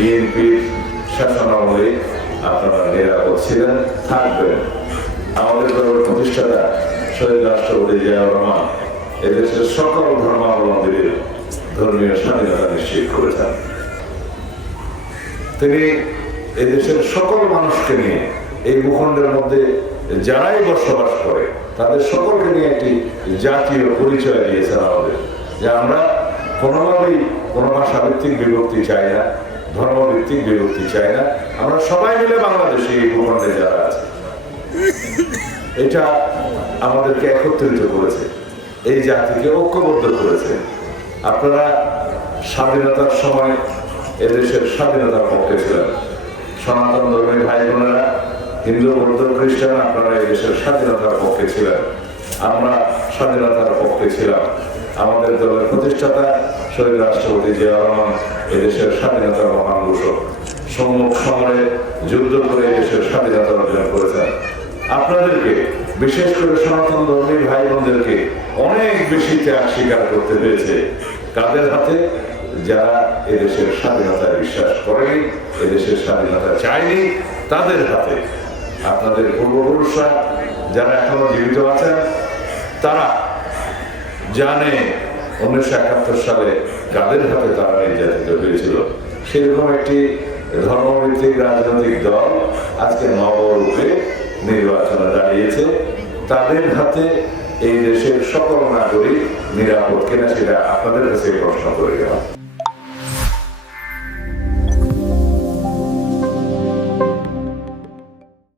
বিএনপির শাসনামলে আপনারা নিরাপদ ছিলেন, থাকবেন। আমাদের দলের প্রতিষ্ঠাতা শহীদ রাষ্ট্রপতি জিয়াউর রহমান এদেশের সকল ধর্মাবলম্বীদের ধর্মীয় স্বাধীনতা নিশ্চিত করেছেন। তিনি এদেশের সকল মানুষকে নিয়ে এই ভূখণ্ডের মধ্যে যারাই বসবাস করে তাদের সকলকে নিয়ে একটি জাতীয় পরিচয় দিয়েছেন আমাদের, যে আমরা কোনোভাবেই কোনো ভাষাভিত্তিক বিভক্তি চাই না, ধর্মভিত্তিক বিভক্তি চাই না। আমরা সবাই মিলে বাংলাদেশে এই ভূখণ্ডে যারা আছে, এটা আমাদেরকে একত্রিত করেছে, এই জাতিকে ঐক্যবদ্ধ করেছে। আপনারা স্বাধীনতার সময় এদেশের স্বাধীনতার পক্ষে ছিলেন। সনাতন ধর্মের ভাই বোনেরা, হিন্দু, বৌদ্ধ, খ্রিস্টান, আপনারা এই দেশের স্বাধীনতার পক্ষে ছিলেন। আমরা স্বাধীনতার পক্ষে ছিলাম। আমাদের দলের প্রতিষ্ঠাতা শহীদ রাষ্ট্রপতি জিয়াউর রহমান এদেশের স্বাধীনতার মহান ঘোষক, সম্মুখ সমরে যুদ্ধ করে দেশের স্বাধীনতা অর্জন করেছেন। আপনাদেরকে, বিশেষ করে সনাতন ধর্মের ভাই বোনদেরকে অনেক বেশি ত্যাগ স্বীকার করতে হয়েছে। কাদের হাতে? যারা এদেশের স্বাধীনতায় বিশ্বাস করেনি, এদেশের স্বাধীনতা চায়নি, তাদের হাতে। আপনাদের পূর্বপুরুষরা যারা এখনো জীবিত আছেন তারা জানে 1971 সালে কাদের হাতে তারা নির্যাতিত হয়েছিল। সেরকম একটি ধর্মভিত্তিক রাজনৈতিক দল আজকে নবরূপে নির্বাচনে দাঁড়িয়েছে। তাদের হাতে এই দেশের সকল নাগরিক নিরাপদ কিনা সেটা আপনাদের কাছে প্রশ্ন করে দেওয়া।